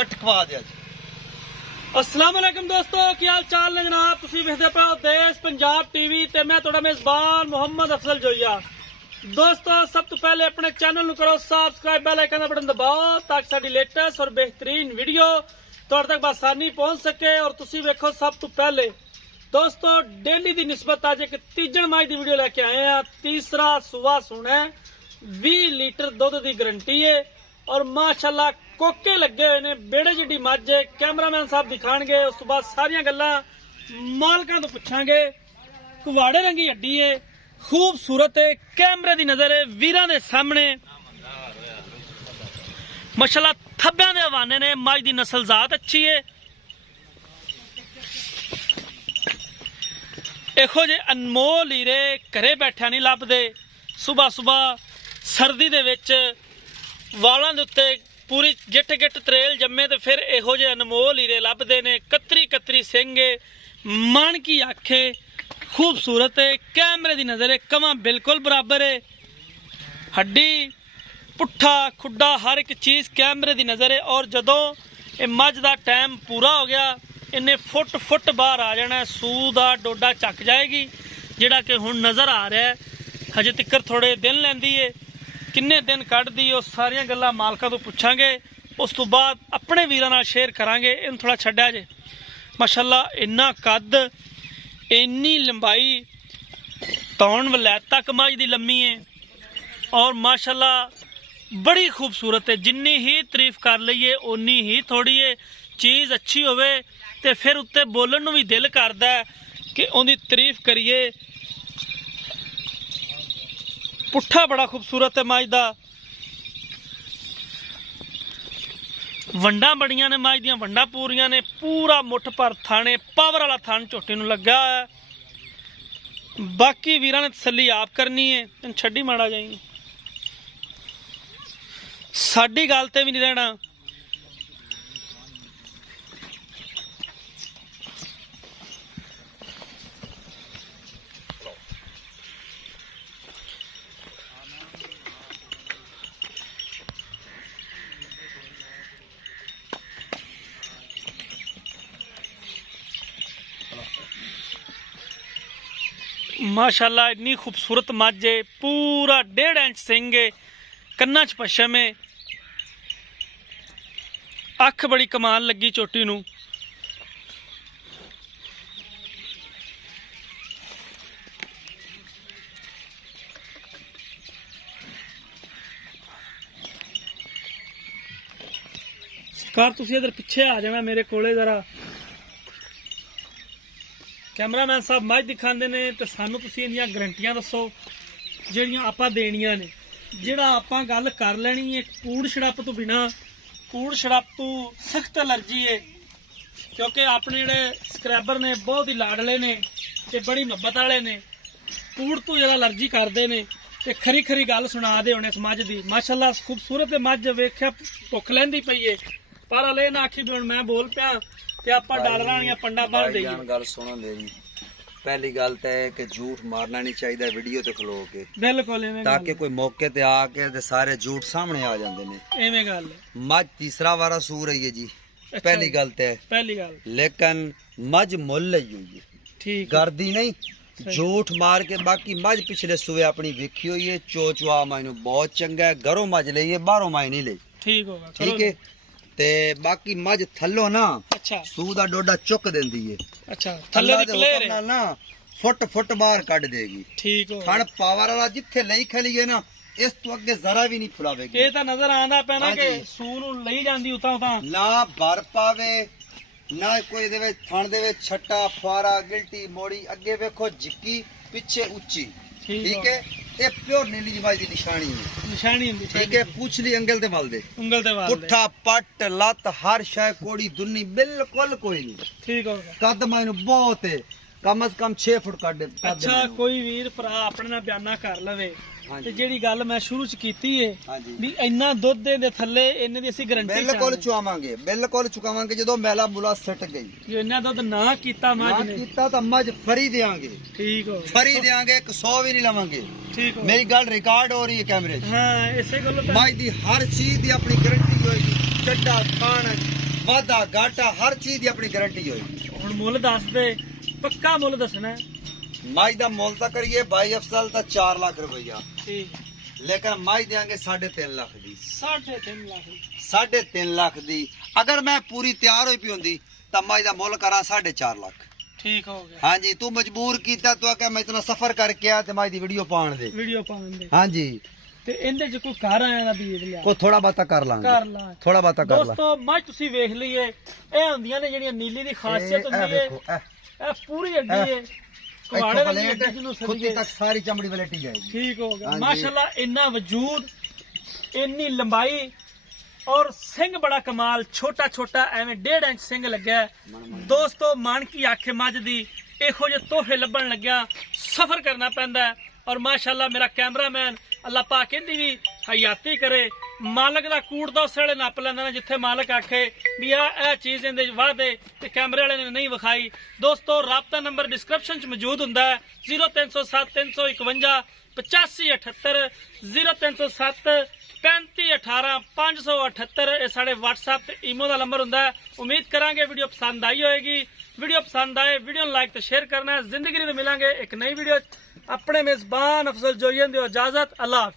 Cut खवा दिया। अस्सलाम वालेकुम दोस्तों, की हाल चाल ने जनाब? तुसीं वेखदे पे हो देश पंजाब टीवी ते मैं तुहाडा मेज़बान मोहम्मद अफजल जोइया। दोस्तों सब तो पहले अपने चैनल नूं करो सबसक्राइब, बेल आइकन दा बटन दबाओ ताकि साडी लेटेस्ट और बेहतरीन वीडियो तुहाडे तक बआसानी पहुंच सके और तुसीं वेखो सब तो पहले। दोस्तों डेली दी निस्बत अज एक तीजण माई दी वीडियो लेके आए हैं। तीसरा सुवा सुना है, 20 लीटर दुध की गारंटी है और माशाल्लाह कोके लगे हुए ने। बेड़े जिड्डी मझ है, कैमरामैन साहब दिखाणगे, उस तो बाद सारियां गल्लां मालकां तो पुछांगे। कुवाड़े रंगी हड्डी है, खूबसूरत है, कैमरे दी नजर है वीरां दे सामने। माशाल्लाह थब्बियां दे हवाने ने, मझ दी नस्ल जात अच्छी है। ਇਹੋ ਜਿਹੇ ਅਨਮੋਲ ਹੀਰੇ ਘਰੇ ਬੈਠਿਆ ਨਹੀਂ ਲੱਭਦੇ। ਸੁਬਾ ਸੁਬਾ ਸਰਦੀ ਦੇ ਵਿੱਚ ਵਾਲਾਂ ਦੇ ਉੱਤੇ ਪੂਰੀ ਗਿੱਟ ਗਿੱਟ ਤਰੇਲ ਜੰਮੇ ਤੇ ਫਿਰ ਇਹੋ ਜਿਹੇ ਅਨਮੋਲ ਹੀਰੇ ਲੱਭਦੇ ਨੇ। ਕਤਰੀ ਕਤਰੀ ਸਿੰਘੇ, ਮਣ ਕੀ ਆਖੇ, खूबसूरत है, कैमरे की नज़र है, कमा बिल्कुल बराबर है। हड्डी पुट्ठा खुड्डा हर एक चीज़ कैमरे की नज़र है। और जदों ये मझ का टाइम पूरा हो गया इन्हें फुट फुट बाहर आ जाना है। सूह का डोडा चक जाएगी जिहड़ा कि हुण नज़र आ रहा है। हजे तिकर थोड़े दिन लैंदी है, किन्ने दिन कढ़दी है, सारियां गल्लां मालकां तो पुछांगे। उस तो बाद अपने वीरां नाल शेयर करांगे। इन्हूं थोड़ा छड्डिया जे। माशाअल्लाह इन्ना कद, इन्नी लंबाई, तौण वलैत तक मझ दी लम्मी है और माशाअल्लाह बड़ी खूबसूरत है। जिन्नी ही तारीफ कर लईए उन्नी ही थोड़ी है। चीज़ अच्छी होवे ते फिर उत्ते बोलण नूं भी दिल करदा है कि उहदी तारीफ करिए। पुट्ठा बड़ा खूबसूरत है मझ दा, वंडा बड़ियां ने, मझ दियां वंडा पूरियां ने, पूरा मुठ पर थाने पावर वाला थान झोटी नूं लगा है। बाकी वीरां ने तसल्ली आप करनी है। तैनूं छड्डी माड़ा जाई, साडी गल ते भी नहीं रहना। माशाल्लाह इतनी खूबसूरत मझ है, पूरा 1.5 इंच सिंग है, कन्ना च पश्चिम है, अख बड़ी कमाल लगी चोटी नूं। सरकार तुसीं इधर पिछे आ जाना मेरे कोले जरा। कैमरामैन साहब मझ दिखाते ने तो सानू तुसीं इहदियां गारंटियां दसो जिहड़ियां आपां देनियां ने। जिहड़ा आपां गल कर लैनी है कूड़ छड़प तो बिना, कूड़ छड़प तो सख्त एलर्जी है क्योंकि अपने जिहड़े सबसक्राइबर ने बहुत ही लाडले ने ते बड़ी मुहब्बत वाले ने। कूड़ तो ज़्यादा एलर्जी करते हैं ते खरी खरी गल सुना दे होने इस मझ दी। माशाअल्लाह खूबसूरत मझ वेख्या भुख लैंदी पई है, पर हले ना आखी भी हुण मैं बोल पिया ते आपां डॉलरां वालियां पंडां भर देईए। गल सुनो मेरी, पहली गल तो है कि झूठ मारना नहीं चाहिए वीडियो ते खलो के, बिल्कुल ताकि कोई मौके ते आके ते सारे झूठ सामने आ जाते हैं। एवें गल मझ तीसरा वारा सू रही है जी। पहली गल तो है, पहली गल, लेकिन मझ मुल लई हुई है, ठीक गर्दी नहीं, झूठ मार के। बाकी मझ पिछले सूए अपनी वेखी हुई है, चोचवा मैनू बहुत चंगा है, घरों मझ लई है, बाहरों मझ नहीं लई, ठीक होगा, ठीक है। ते बाकी मझ थल्लो ना अच्छा सूह दा डोडा चुक देंदी है, अच्छा थल्ले दी क्लियर है ना फुट फुट बाहर कढ देगी, ठीक हो। हण पावर वाला जिथे लई खली है ना इस तो अगे जरा भी नहीं फुलावेगी। ये तो नजर आंदा पे ना कि सूह नूं लई जांदी उतां उतां ना भर पावे ना कोई दे विच थण दे विच छट्टा फारा गिल्टी मोड़ी। अगे वेखो जिक्की पिछे उच्ची, ठीक है। ये प्योर नीली मझ दी निशानी है, निशानी हुंदी, ठीक है। पूछली अंगल ते वल दे, उंगल ते वाल पुट्ठा पट लत हर शय कोड़ी दुन्नी बिल्कुल कोई नहीं, ठीक होगा। कद मैनू बहुत है, कम से कम 6 फुट कद। अच्छा कोई वीर भरा अपने नाल बयाना कर लवे ते जेड़ी गल मैं शुरू च कीती है भी इन्ना दुध दे थल्ले इन्ने दी ਅਸੀਂ गारंटी बिल्कुल चुआवांगे, बिल्कुल चुकावांगे। जदों मैला मुला सट गई जो इन्ना दुध ना कीता मझ ने कीता तां मझ फरी देंगे, ठीक हो, फरी देंगे, 100 भी नहीं लवांगे, ठीक हो। मेरी गल रिकॉर्ड हो रही है कैमरे च। हां इसे गल मझ दी हर चीज दी अपनी गारंटी होएगी, चड्डा खान ਵਾਧਾ ਘਾਟਾ ਹਰ ਚੀਜ਼ ਦੀ ਆਪਣੀ ਗਾਰੰਟੀ ਹੋਏਗੀ। ਹੁਣ ਮੁੱਲ ਦੱਸ ਦੇ, ਪੱਕਾ ਮੁੱਲ ਦੱਸਣਾ ਹੈ। ਮਾਈ ਦਾ ਮੁੱਲ ਤਾਂ ਕਰੀਏ ਬਾਈ ਅਫਸਲ ਤਾਂ 4 ਲੱਖ ਰੁਪਈਆ, ਠੀਕ ਲੇਕਿਨ ਮਾਈ ਦੇਾਂਗੇ 3.5 ਲੱਖ ਦੀ। 3.5 ਲੱਖ 3.5 ਲੱਖ ਦੀ ਅਗਰ ਮੈਂ ਪੂਰੀ ਤਿਆਰ ਹੋਈ ਪਈ ਹੁੰਦੀ ਤਾਂ ਮਾਈ ਦਾ ਮੁੱਲ ਕਰਾਂ 4.5 ਲੱਖ। ਠੀਕ ਹੋ ਗਿਆ। ਹਾਂਜੀ ਤੂੰ ਮਜਬੂਰ ਕੀਤਾ ਤੂੰ ਆਖਿਆ ਮੈਂ ਇਤਨਾ ਸਫਰ ਕਰਕੇ ਆ ਤੇ ਮਾਈ ਦੀ ਵੀਡੀਓ ਪਾਉਣ ਦੇ। ਵੀਡੀਓ ਪਾਉਣ ਦੇ। ਹਾਂਜੀ ਤੇ ਇਹਦੇ ਚ ਕੋਈ ਘਰ ਆਇਆ ਦਾ ਬੀਜ ਲਿਆ ਕੋ ਥੋੜਾ ਬਾਤਾ ਕਰ ਲਾਂਗੇ। ਕਰ ਲਾ ਥੋੜਾ ਬਾਤਾ ਕਰ ਲਾ। ਦੋਸਤੋ ਮੱਝ ਤੁਸੀਂ ਵੇਖ ਲਈਏ, ਇਹ ਹੁੰਦੀਆਂ ਨੇ ਜਿਹੜੀਆਂ ਨੀਲੀ ਦੀ ਖਾਸੀਅਤ ਹੁੰਦੀ ਹੈ। ਵੇਖੋ ਇਹ ਪੂਰੀ ਅੱਡੀ ਹੈ, ਕੁਹਾੜੇ ਰੰਗੀ ਅੱਡੀ ਜਿਹਨੂੰ ਖੁੱਦੀ ਸਦੀਏ। ਤੱਕ ਸਾਰੀ ਚਮੜੀ ਵਲੇਟੀ ਜਾਏਗੀ। ਠੀਕ ਹੋ ਗਿਆ। ਹਾਂਜੀ। ਮਾਸ਼ਾਅੱਲਾ ਇੰਨਾ ਵਜੂਦ, ਇੰਨੀ ਲੰਬਾਈ ਔਰ ਸਿੰਘ ਬੜਾ ਕਮਾਲ, ਛੋਟਾ ਛੋਟਾ ਐਵੇਂ 1.5 ਇੰਚ ਸਿੰਘ ਲੱਗਿਆ ਹੈ। ਦੋਸਤੋ ਮਨ ਕੀ ਆਖੇ ਮੱਝ ਦੀ, ਇਹੋ ਜਿਹੇ ਤੋਹਫੇ ਲੱਭਣ ਲੱਗਿਆ ਸਫਰ ਕਰਨਾ ਪੈਂਦਾ ਹੈ। ਔਰ ਮਾਸ਼ਾਅੱਲਾ ਮੇਰਾ ਕੈਮਰਾਮੈਨ ਅੱਲਾਹ ਪਾਕ ਇਹਦੀ ਵੀ ਹਯਾਤੀ ਕਰੇ, ਮਾਲਕ ਦਾ ਕੂੜ ਦਾ ਉਸ ਵੇਲੇ ਨੱਪ ਲੈਂਦਾ ਨਾ ਜਿੱਥੇ ਮਾਲਕ ਆਖੇ ਵੀ ਇਹ ਚੀਜ਼ ਇਹਦੇ ਚ ਵਾਧੇ ਤੇ ਕੈਮਰੇ ਵਾਲੇ ਨੇ ਨਹੀਂ ਵਿਖਾਈ। ਦੋਸਤੋ ਰਾਬਤਾ ਨੰਬਰ ਡਿਸਕ੍ਰਿਪਸ਼ਨ ਚ ਮੌਜੂਦ ਹੁੰਦਾ ਹੈ 0307 351 8578 0307 3518 578। ਇਹ ਸਾਡੇ WhatsApp ਤੇ ਈਮੋ ਦਾ ਨੰਬਰ ਹੁੰਦਾ ਹੈ। ਉਮੀਦ ਕਰਾਂਗੇ ਵੀਡੀਓ ਪਸੰਦ ਆਈ ਹੋਏਗੀ। ਵੀਡੀਓ ਪਸੰਦ ਆਏ ਵੀਡੀਓ ਨੂੰ ਲਾਈਕ ਤੇ ਸ਼ੇਅਰ ਕਰਨਾ ਹੈ। ਜ਼ਿੰਦਗੀ ਨੂੰ ਮਿਲਾਂਗੇ ਇੱਕ ਨਈ ਵੀਡੀਓ। ਆਪਣੇ ਮੇਜ਼ਬਾਨ ਅਫਜ਼ਲ ਜੋਈਨ ਦਿਓ ਇਜਾਜ਼ਤ। ਅੱਲਾਹ।